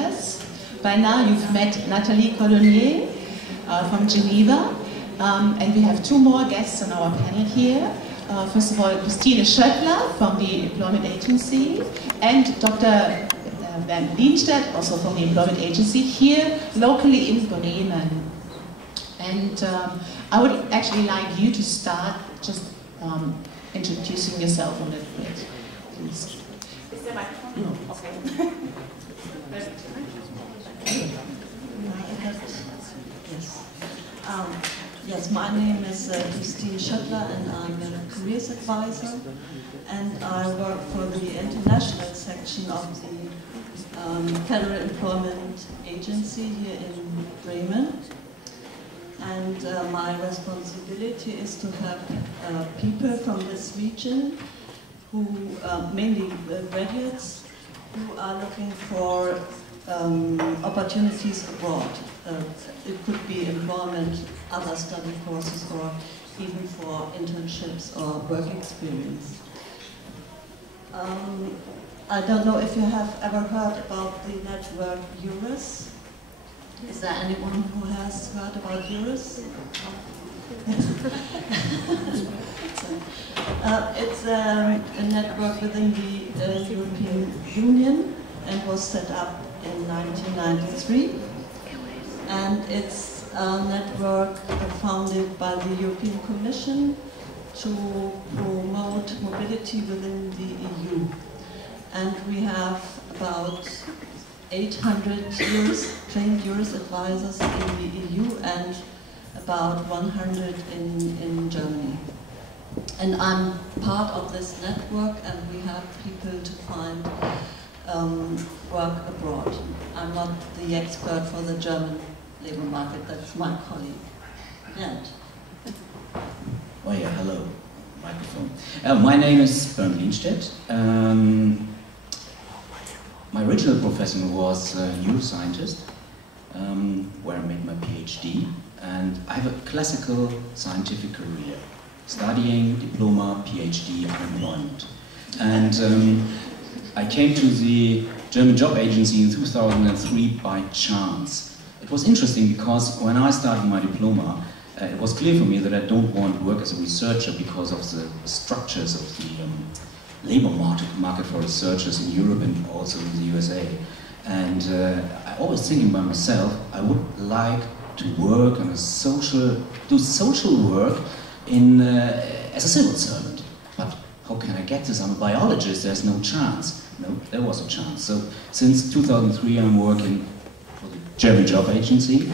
us. By now you've met Nathalie Colonnier from Geneva, and we have two more guests on our panel here. First of all, Christine Schöttler from the Employment Agency, and Dr. Van Lienstedt, also from the Employment Agency, here locally in Bremen. And I would actually like you to start just introducing yourself a little bit, please. Is there a microphone? No. Okay. Yes, my name is Christine Schöttler, and I'm a careers advisor, and I work for the international section of the Federal Employment Agency here in Bremen. And my responsibility is to have people from this region, who mainly graduates, who are looking for opportunities abroad. It could be employment, other study courses, or even for internships or work experience. I don't know if you have ever heard about the network EURES. Is there anyone who has heard about EURES? It's a network within the European Union and was set up in 1993. And it's a network founded by the European Commission to promote mobility within the EU. And we have about 800 trained EURES advisors in the EU and about 100 in Germany. And I'm part of this network, and we have people to find work abroad. I'm not the expert for the German labor market, that's my colleague. And oh yeah, hello, microphone. My name is Bernd Lienstedt. My original profession was a neuroscientist, where I made my PhD, and I have a classical scientific career, studying, diploma, PhD, unemployment. And I came to the German job agency in 2003 by chance. It was interesting because when I started my diploma, it was clear for me that I don't want to work as a researcher because of the structures of the labor market for researchers in Europe and also in the USA. And I always thinking by myself, I would like to work on do social work as a civil servant. But how can I get this? I'm a biologist, there's no chance. No, there was a chance. So since 2003 I'm working for the German job agency.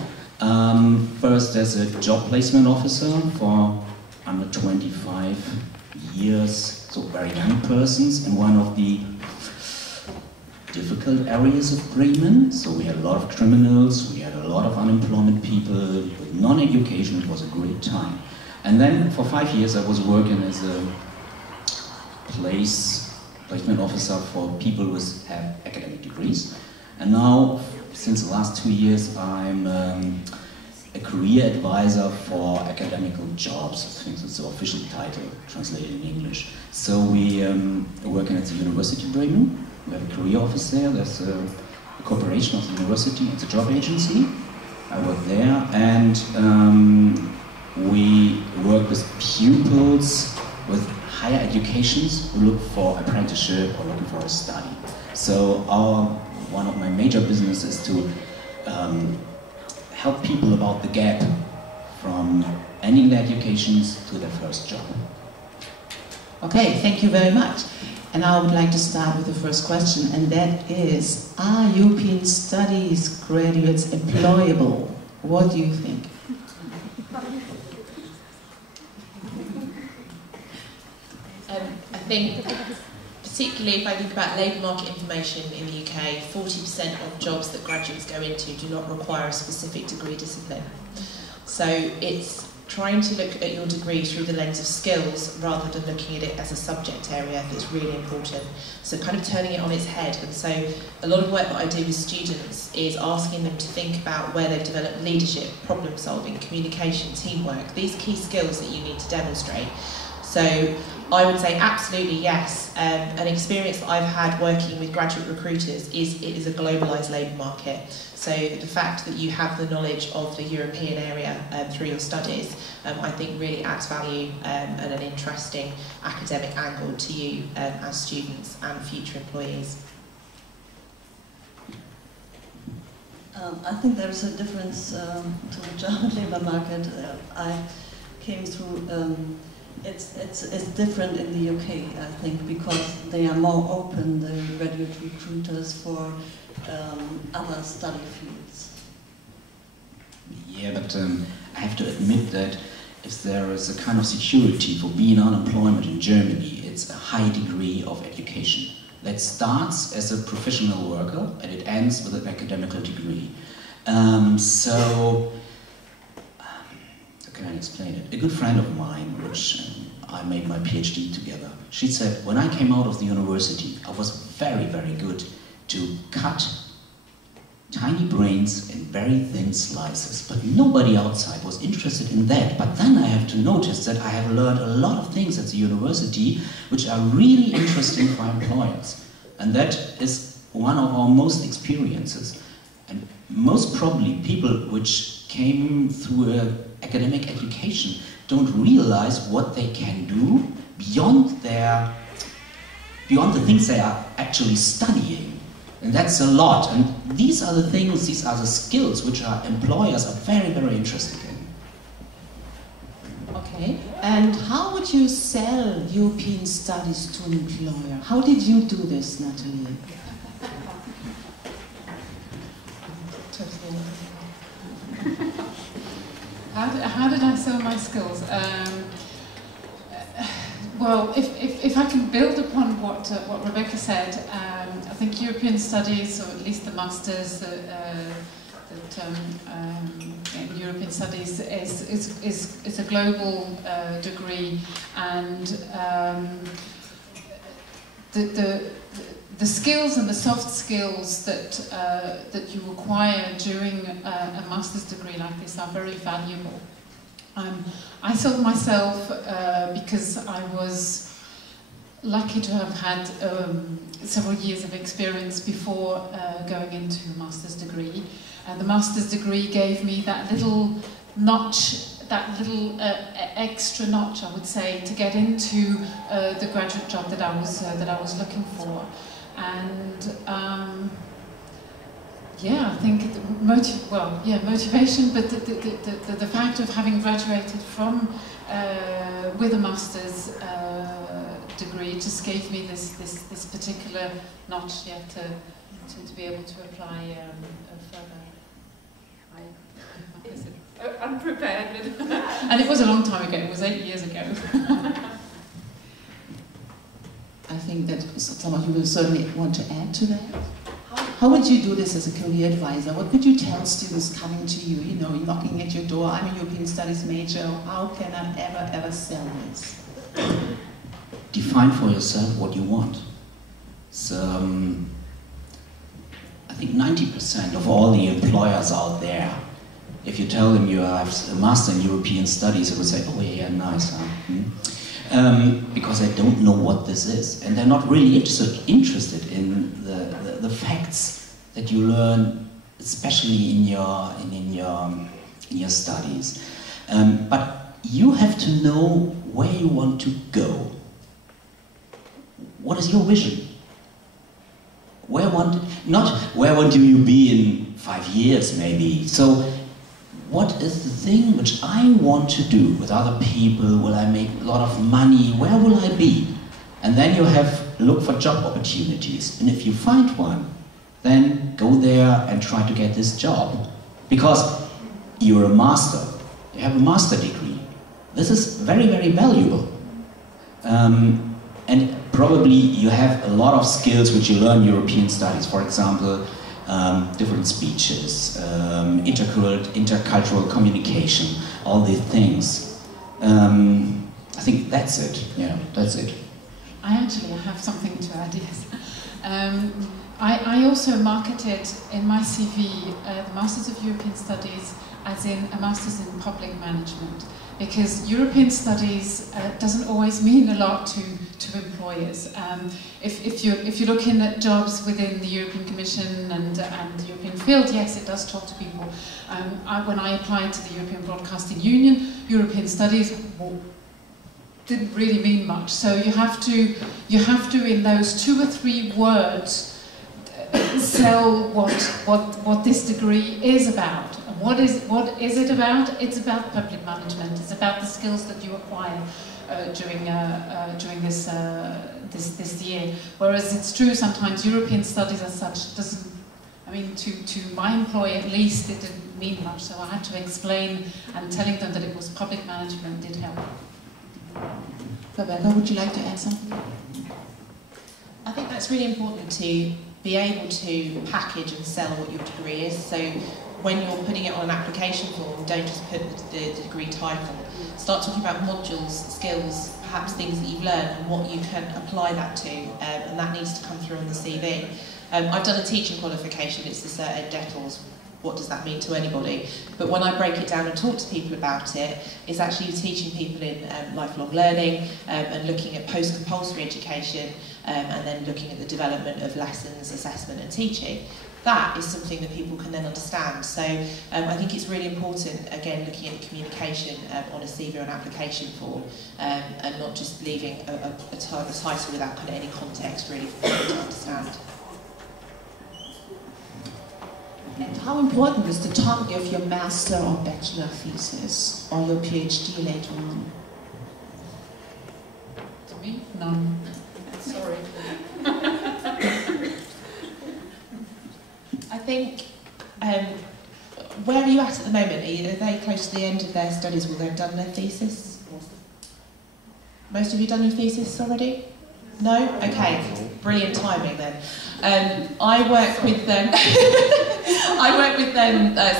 First as a job placement officer for under 25 years, so very young persons, in one of the difficult areas of Bremen. So we had a lot of criminals, we had a lot of unemployment people with non-education. It was a great time. And then for 5 years I was working as a placement officer for people who have academic degrees. And now, since the last 2 years, I'm a career advisor for academical jobs. I think that's the official title, translated in English. So we are working at the University of Bremen. We have a career office there. There's a cooperation of the university and the job agency. I work there, and we work with pupils with higher educations who look for apprenticeship or looking for a study. So one of my major business is to help people about the gap from ending their educations to their first job. Okay, thank you very much. And I would like to start with the first question, and that is, are European studies graduates employable? What do you think? I think, particularly if I think about labour market information in the UK, 40% of jobs that graduates go into do not require a specific degree discipline. So it's trying to look at your degree through the lens of skills rather than looking at it as a subject area that's really important. So kind of turning it on its head. And so a lot of work that I do with students is asking them to think about where they've developed leadership, problem solving, communication, teamwork, these key skills that you need to demonstrate. So I would say absolutely yes. An experience that I've had working with graduate recruiters is it is a globalised labour market. So the fact that you have the knowledge of the European area through your studies, I think really adds value and an interesting academic angle to you as students and future employees. I think there is a difference to the German labour market. I came through. It's different in the UK, I think, because they are more open, the graduate recruiters, for other study fields. Yeah, but I have to admit that if there is a kind of security for being unemployment in Germany, it's a high degree of education. That starts as a professional worker and it ends with an academic degree. How can I explain it? A good friend of mine, which I made my PhD together, she said, when I came out of the university, I was very, very good to cut tiny brains in very thin slices, but nobody outside was interested in that. But then I have to notice that I have learned a lot of things at the university which are really interesting for employers. And that is one of our most experiences. And most probably people which came through an academic education don't realize what they can do beyond the things they are actually studying. And that's a lot. And these are the things, these are the skills which our employers are very, very interested in. Okay. And how would you sell European studies to an employer? How did you do this, Natalie? How did I sell my skills? Well, if I can build upon what Rebecca said, I think European studies, or at least the masters in European studies, is a global degree, and the skills and the soft skills that you acquire during a master's degree like this are very valuable. I sold myself because I was lucky to have had several years of experience before going into a master's degree. The master's degree gave me that little notch, that little extra notch, I would say, to get into the graduate job that I was looking for. And yeah, I think motivation, but the fact of having graduated from with a master's degree just gave me this particular notch, to be able to apply further. Unprepared, and it was a long time ago. It was 8 years ago. I think that some of you will certainly want to add to that. How would you do this as a career advisor? What would you tell students coming to you, knocking at your door, I'm a European Studies major, how can I ever sell this? Define for yourself what you want. So, I think 90% of all the employers out there, if you tell them you have a master in European Studies, they would say, oh yeah, nice, huh? Because they don't know what this is, and they're not really interested in the facts that you learn, especially in your studies. But you have to know where you want to go. What is your vision? Not where want you be in 5 years, maybe. So, what is the thing which I want to do with other people? Will I make a lot of money? Where will I be? And then you look for job opportunities. And if you find one, then go there and try to get this job. Because you're a master. You have a master degree. This is very, very valuable. And probably you have a lot of skills which you learn in European studies. For example, different speeches, intercultural communication, all these things. I think that's it. Yeah, that's it. I actually have something to add, yes. I also marketed in my CV the Masters of European Studies as in a Masters in Public Management, because European Studies doesn't always mean a lot to employers. If you're looking at jobs within the European Commission and the European field, yes, it does talk to people. When I applied to the European Broadcasting Union, European Studies didn't really mean much. So you have to in those 2 or 3 words sell what this degree is about. And what is it about? It's about public management. It's about the skills that you acquire during this year. Whereas it's true sometimes European studies as such doesn't. I mean, to my employer at least, it didn't mean much. So I had to explain, and telling them that it was public management did help. Rebecca, would you like to add something? I think that's really important to be able to package and sell what your degree is. So when you're putting it on an application form, don't just put the degree title. Start talking about modules, skills, perhaps things that you've learned and what you can apply that to, and that needs to come through on the CV. I've done a teaching qualification, it's the Cert Ed Detels. What does that mean to anybody? But when I break it down and talk to people about it, it's actually teaching people in lifelong learning and looking at post-compulsory education and then looking at the development of lessons, assessment and teaching. That is something that people can then understand. So I think it's really important, again, looking at the communication on a CV or an application form and not just leaving a title without kind of any context really for people to understand. And how important is the topic of your master or bachelor thesis or your PhD later on? To me, none. Sorry. I think, where are you at the moment? Are they close to the end of their studies? Will they have done their thesis? Most of you done your thesis already? No? Okay, brilliant timing then. I work with them.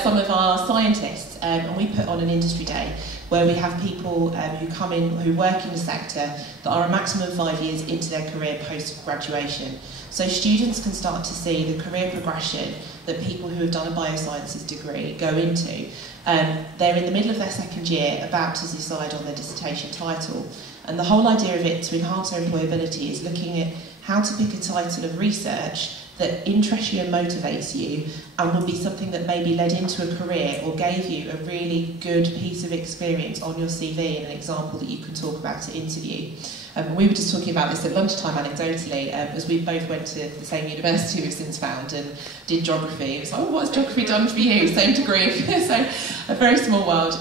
Some of our scientists, and we put on an industry day where we have people who come in who work in the sector that are a maximum of 5 years into their career post-graduation. So students can start to see the career progression that people who have done a biosciences degree go into. They're in the middle of their second year, about to decide on their dissertation title. And the whole idea of it, to enhance their employability, is looking at how to pick a title of research that interests you and motivates you and will be something that maybe led into a career or gave you a really good piece of experience on your CV and an example that you can talk about at interview. We were just talking about this at lunchtime anecdotally, as we both went to the same university we've since found and did geography. It was like, oh, what's geography done for you? Same degree. So a very small world.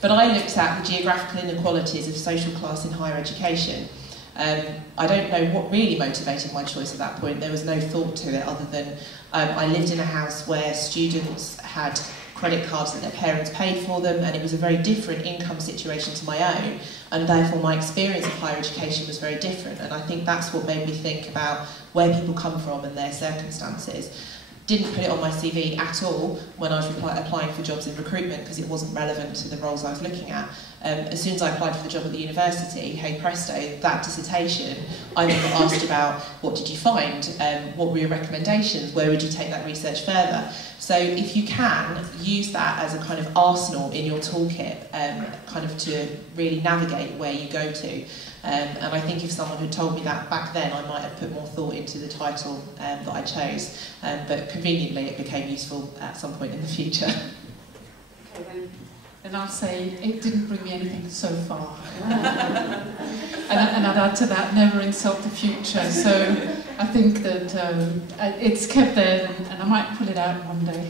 But I looked at the geographical inequalities of social class in higher education. I don't know what really motivated my choice at that point. There was no thought to it other than I lived in a house where students had credit cards that their parents paid for them, and it was a very different income situation to my own, and therefore my experience of higher education was very different. And I think that's what made me think about where people come from and their circumstances. Didn't put it on my CV at all when I was applying for jobs in recruitment because it wasn't relevant to the roles I was looking at. As soon as I applied for the job at the university, hey presto, that dissertation, I then got asked about what did you find, what were your recommendations, where would you take that research further. So if you can, use that as a kind of arsenal in your toolkit, kind of to really navigate where you go to. And I think if someone had told me that back then, I might have put more thought into the title that I chose. But conveniently, it became useful at some point in the future. Okay, then I'll say it didn't bring me anything so far. and I'd add to that, never insult the future. So I think that it's kept there, and I might pull it out one day.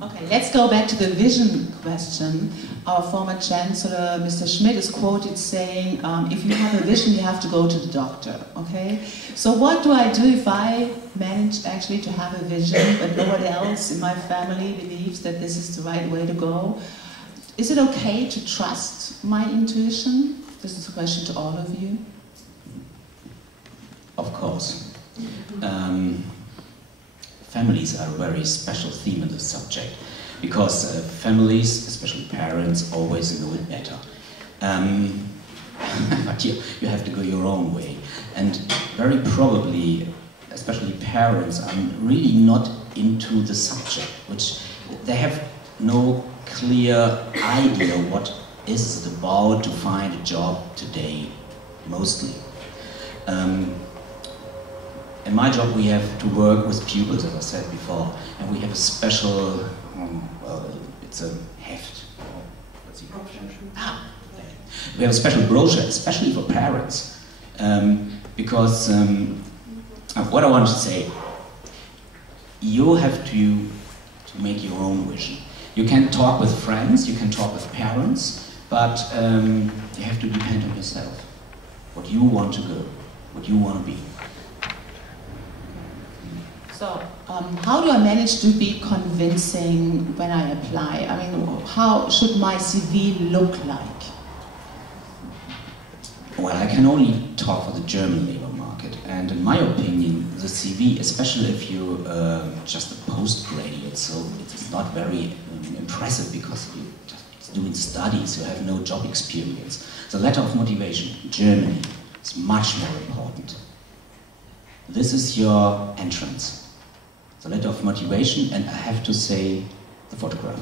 Okay, let's go back to the vision question. Our former Chancellor, Mr. Schmidt, is quoted saying, if you have a vision, you have to go to the doctor, okay? So what do I do if I manage actually to have a vision, but nobody else in my family believes that this is the right way to go? Is it okay to trust my intuition? This is a question to all of you. Of course. Families are a very special theme in this subject, because families, especially parents, always know it better. But you have to go your own way. And very probably especially parents, are really not into the subject, which they have no clear idea what is it about to find a job today, mostly. In my job we have to work with pupils, as I said before, and we have a special, well, it's a heft. What's the we have a special brochure, especially for parents, because what I want to say, you have to make your own vision. You can talk with friends, you can talk with parents, but you have to depend on yourself. What you want to go, what you want to be. So, how do I manage to be convincing when I apply? I mean, how should my CV look like? Well, I can only talk for the German labor market, and in my opinion, the CV, especially if you're just a postgraduate, so it's not very impressive because you're just doing studies, you have no job experience. The letter of motivation in Germany is much more important. This is your entrance. The letter of motivation, and I have to say the photograph,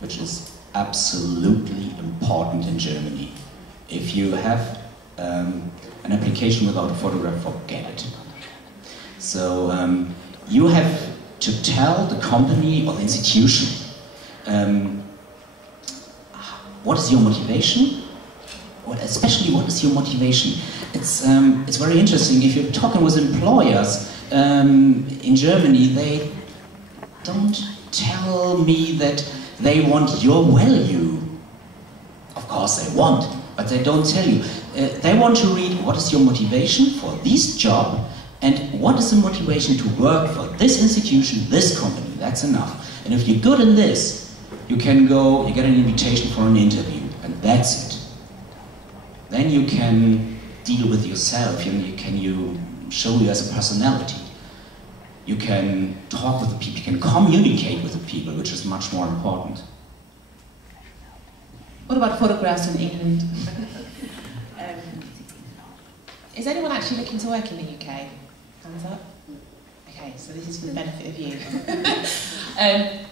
which is absolutely important in Germany. If you have an application without a photograph, forget it. So you have to tell the company or the institution what is your motivation. Well, especially what is your motivation. It's very interesting if you're talking with employers in Germany. They don't tell me that they want your value. Of course they want, but they don't tell you. They want to read what is your motivation for this job and what is the motivation to work for this institution, this company. That's enough. And if you're good in this, you can go, you get an invitation for an interview, and that's it. Then you can deal with yourself, you show you as a personality. You can talk with the people, you can communicate with the people, which is much more important. What about photographs in England? Is anyone actually looking to work in the UK? Hands up. Okay, so this is for the benefit of you.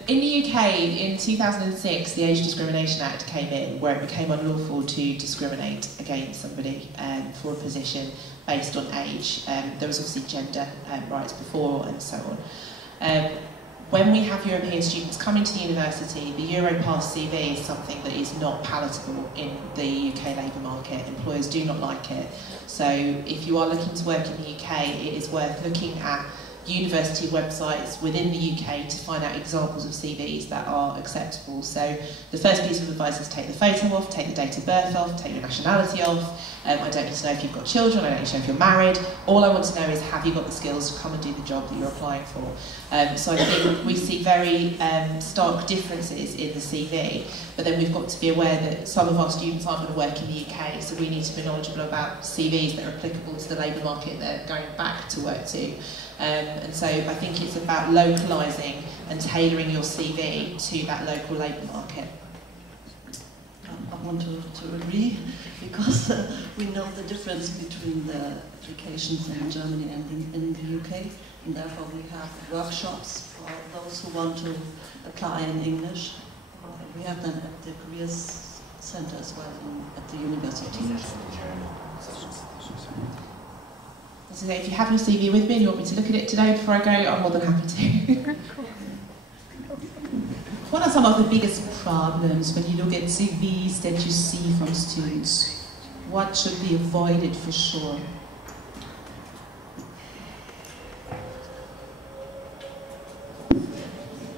In the UK, in 2006, the Age Discrimination Act came in, where it became unlawful to discriminate against somebody for a position based on age. There was obviously gender rights before and so on. When we have European students coming to the university, the Europass CV is something that is not palatable in the UK labour market. Employers do not like it. So if you are looking to work in the UK, it is worth looking at university websites within the UK to find out examples of CVs that are acceptable. So the first piece of advice is take the photo off, take the date of birth off, take your nationality off. I don't need to know if you've got children, I don't need to know if you're married. All I want to know is, have you got the skills to come and do the job that you're applying for? So I think we see very stark differences in the CV, but then we've got to be aware that some of our students aren't going to work in the UK, so we need to be knowledgeable about CVs that are applicable to the labour market they're going back to work to. And so I think it's about localising and tailoring your CV to that local labour market. I want to agree, because we know the difference between the applications in Germany and in the UK, and therefore we have workshops for those who want to apply in English. We have them at the careers center as well at the university. So if you have your CV with me and you want me to look at it today before I go, I'm more than happy to. What are some of the biggest problems when you look at CVs that you see from students? What should be avoided for sure?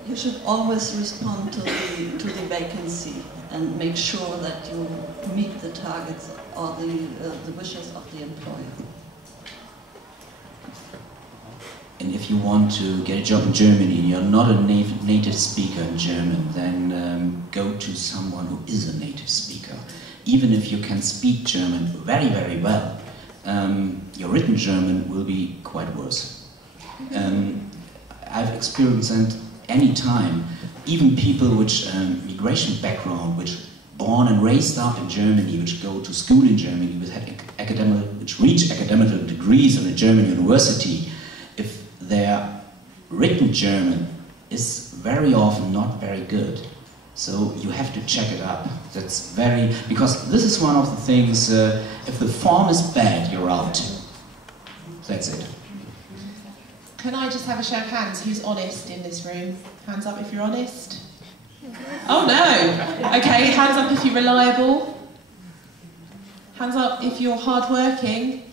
You should always respond to the vacancy and make sure that you meet the targets or the wishes of the employer. And if you want to get a job in Germany and you're not a native speaker in German, then go to someone who is a native speaker. Even if you can speak German very, very well, your written German will be quite worse. I've experienced that any time, even people with migration background, which born and raised up in Germany, which go to school in Germany, which reach academic degrees in a German university, if their written German is very often not very good. So you have to check it up. That's very, because this is one of the things, if the form is bad, you're out. That's it. Can I just have a show of hands? Who's honest in this room? Hands up if you're honest. Oh no! Okay, hands up if you're reliable. Hands up if you're hardworking.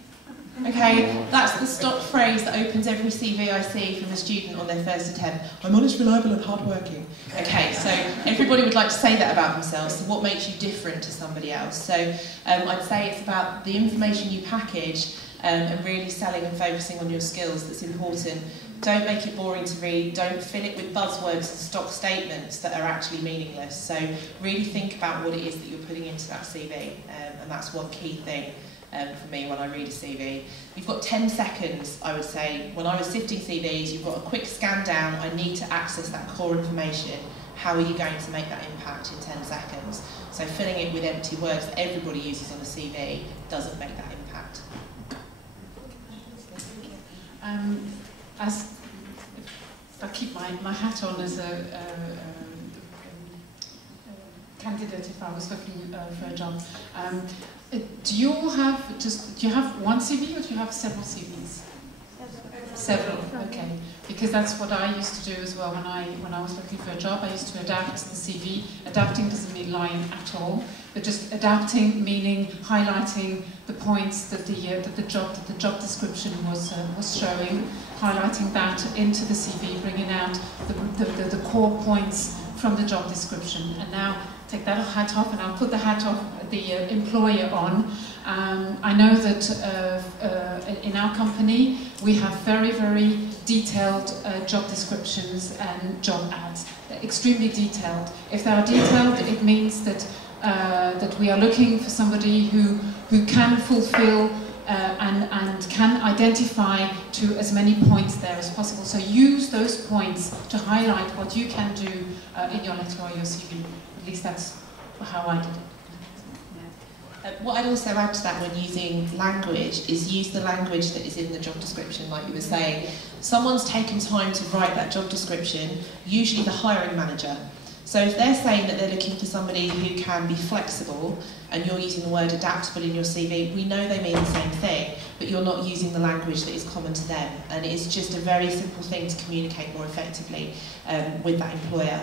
Okay, that's the stock phrase that opens every CV I see from a student on their first attempt. I'm honest, reliable and hardworking. Okay, so everybody would like to say that about themselves. So what makes you different to somebody else? So I'd say it's about the information you package and really selling and focusing on your skills that's important. Don't make it boring to read, don't fill it with buzzwords and stock statements that are actually meaningless. So really think about what it is that you're putting into that CV, and that's one key thing for me when I read a CV. You've got 10 seconds, I would say. When I was sifting CVs, you've got a quick scan down, I need to access that core information. How are you going to make that impact in 10 seconds? So filling it with empty words that everybody uses on a CV doesn't make that impact. As if I keep my hat on as a candidate, if I was looking for a job, do you have one CV or do you have several CVs? Several, okay. Because that's what I used to do as well when I was looking for a job. I used to adapt the CV. Adapting doesn't mean lying at all, but just adapting meaning highlighting the points that the job description was showing, highlighting that into the CV, bringing out the core points from the job description. And now take that hat off, and I'll put the hat of the employer on. I know that in our company we have very, very detailed job descriptions and job ads. They're extremely detailed. If they are detailed, it means that that we are looking for somebody who can fulfill and can identify to as many points there as possible. So use those points to highlight what you can do in your letter or your CV. At least that's how I did it. What I'd also add to that when using language is use the language that is in the job description, like you were saying. Someone's taken time to write that job description, usually the hiring manager. So if they're saying that they're looking for somebody who can be flexible, and you're using the word adaptable in your CV, we know they mean the same thing, but you're not using the language that is common to them. And it's just a very simple thing to communicate more effectively with that employer.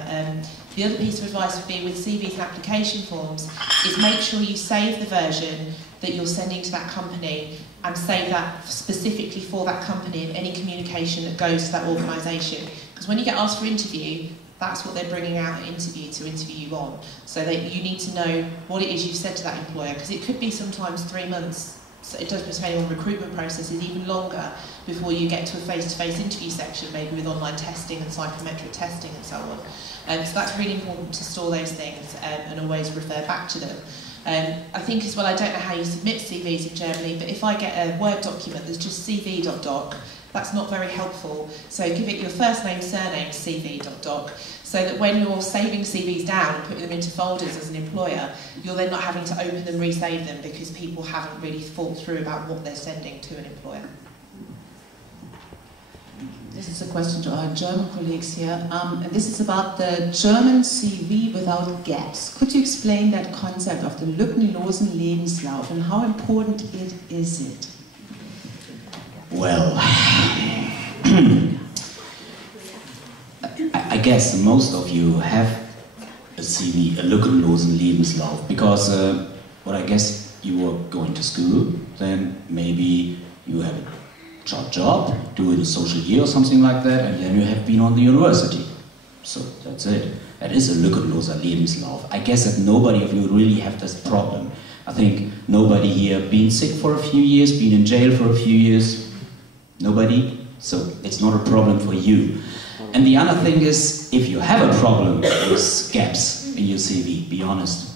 The other piece of advice would be with CVs and application forms is make sure you save the version that you're sending to that company and save that specifically for that company and any communication that goes to that organisation. Because when you get asked for interview, that's what they're bringing out at interview to interview you on. So that you need to know what it is you've said to that employer, because it could be sometimes 3 months. So it does depend on recruitment processes, even longer before you get to a face-to-face interview section, maybe with online testing and psychometric testing and so on. So that's really important to store those things and always refer back to them. I think as well, I don't know how you submit CVs in Germany, but if I get a Word document that's just cv.doc, that's not very helpful. So give it your first name, surname, cv.doc, so that when you're saving CVs down and putting them into folders as an employer, you're then not having to open them, resave them, because people haven't really thought through about what they're sending to an employer. This is a question to our German colleagues here, and this is about the German CV without gaps. Could you explain that concept of the lückenlosen Lebenslauf and how important is it? Well, I guess most of you have a CV, a lückenlosen Lebenslauf, because what I guess you were going to school, then maybe you have a short job, do a social year or something like that, and then you have been on the university. So that's it. That is a lückenloser Lebenslauf. I guess that nobody of you really have this problem. I think nobody here been sick for a few years, been in jail for a few years. Nobody? So it's not a problem for you. And the other thing is, if you have a problem with gaps in your CV, be honest.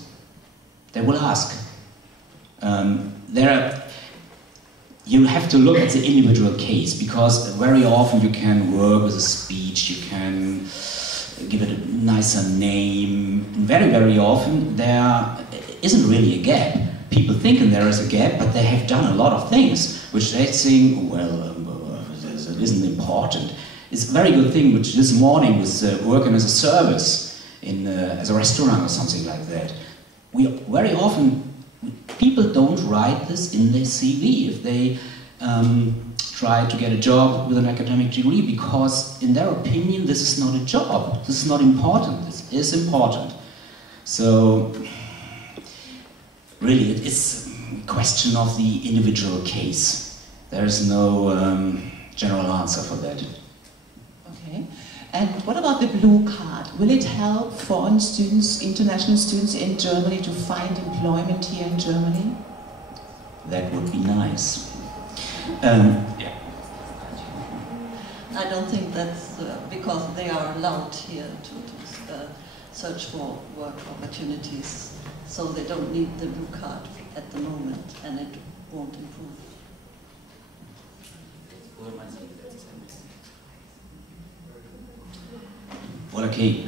They will ask. You have to look at the individual case, because very often you can work with a speech, you can give it a nicer name. Very, very often there isn't really a gap. People think there is a gap, but they have done a lot of things, which they think, well, isn't important. It's a very good thing, which this morning was working as a service in as a restaurant or something like that. We very often, people don't write this in their CV if they try to get a job with an academic degree, because in their opinion this is not a job, this is not important, this is important. So really it is a question of the individual case. There is no general answer for that. Okay. And what about the blue card? Will it help foreign students, international students in Germany to find employment here in Germany? That would be nice. Yeah. I don't think that's because they are allowed here to search for work opportunities, so they don't need the blue card at the moment, and it won't improve. Well, okay,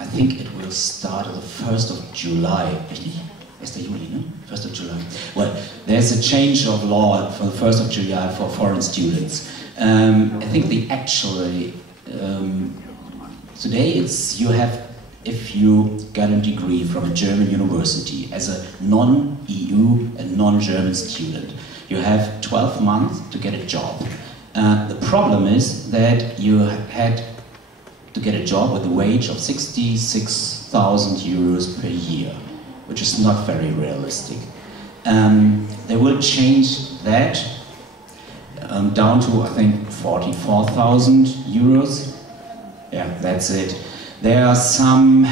I think it will start on the 1st of July. 1. Juli, no? 1st of July. Well, there's a change of law for the 1st of July for foreign students. I think today you have, if you got a degree from a German university as a non-EU and non-German student, you have 12 months to get a job. The problem is that you had to get a job with a wage of 66,000 euros per year, which is not very realistic. They will change that down to, I think, 44,000 euros. Yeah, that's it. There are some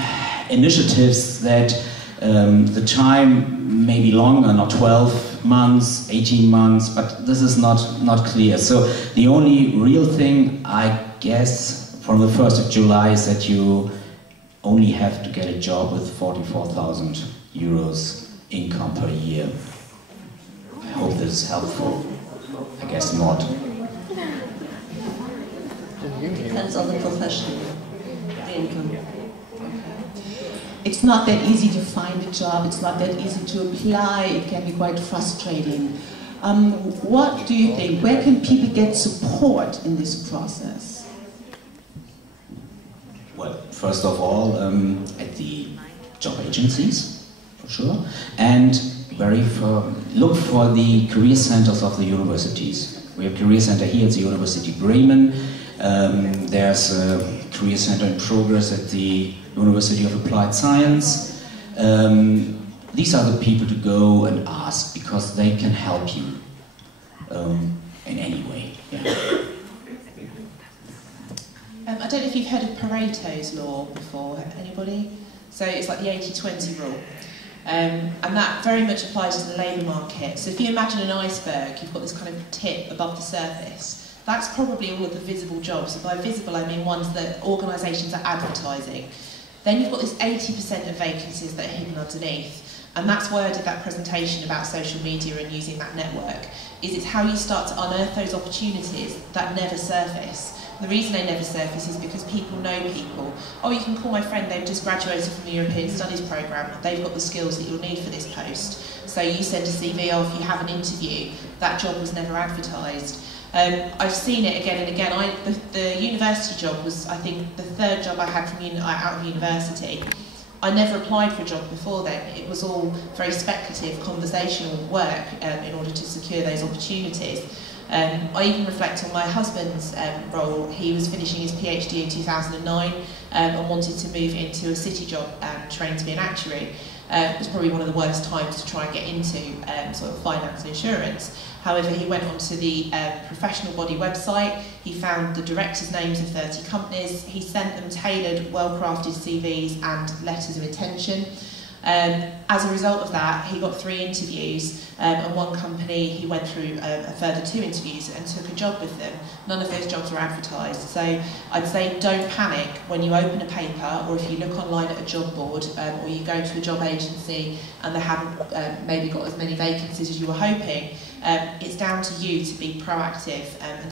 initiatives that the time may be longer, not 12 months, 18 months, but this is not clear. So the only real thing, I guess, from the 1st of July is that you only have to get a job with 44,000 euros income per year. I hope this is helpful. I guess not. Depends on the profession, the income. It's not that easy to find a job, it's not that easy to apply, it can be quite frustrating. What do you think? Where can people get support in this process? Well, first of all, at the job agencies, for sure, and look for the career centers of the universities. We have a career center here at the University of Bremen. There's a career center in progress at the University of Applied Science. These are the people to go and ask, because they can help you in any way. Yeah. I don't know if you've heard of Pareto's law before, anybody? So it's like the 80-20 rule. And that very much applies to the labour market. So if you imagine an iceberg, you've got this kind of tip above the surface. That's probably all of the visible jobs. So by visible, I mean ones that organisations are advertising. Then you've got this 80% of vacancies that are hidden underneath. And that's why I did that presentation about social media and using that network. It's how you start to unearth those opportunities that never surface. The reason they never surface is because people know people. Oh, you can call my friend, they've just graduated from the European Studies programme, they've got the skills that you'll need for this post. So you send a CV off, you have an interview, that job was never advertised. I've seen it again and again. The university job was, I think, the third job I had from out of university. I never applied for a job before then. It was all very speculative, conversational work in order to secure those opportunities. I even reflect on my husband's role. He was finishing his PhD in 2009 and wanted to move into a city job and train to be an actuary. It was probably one of the worst times to try and get into sort of finance and insurance. However, he went onto the professional body website, he found the directors' names of 30 companies, he sent them tailored, well-crafted CVs and letters of intention. As a result of that, he got 3 interviews, and one company he went through a further 2 interviews and took a job with them. None of those jobs were advertised. So I'd say don't panic when you open a paper, or if you look online at a job board, or you go to a job agency and they haven't maybe got as many vacancies as you were hoping. It's down to you to be proactive and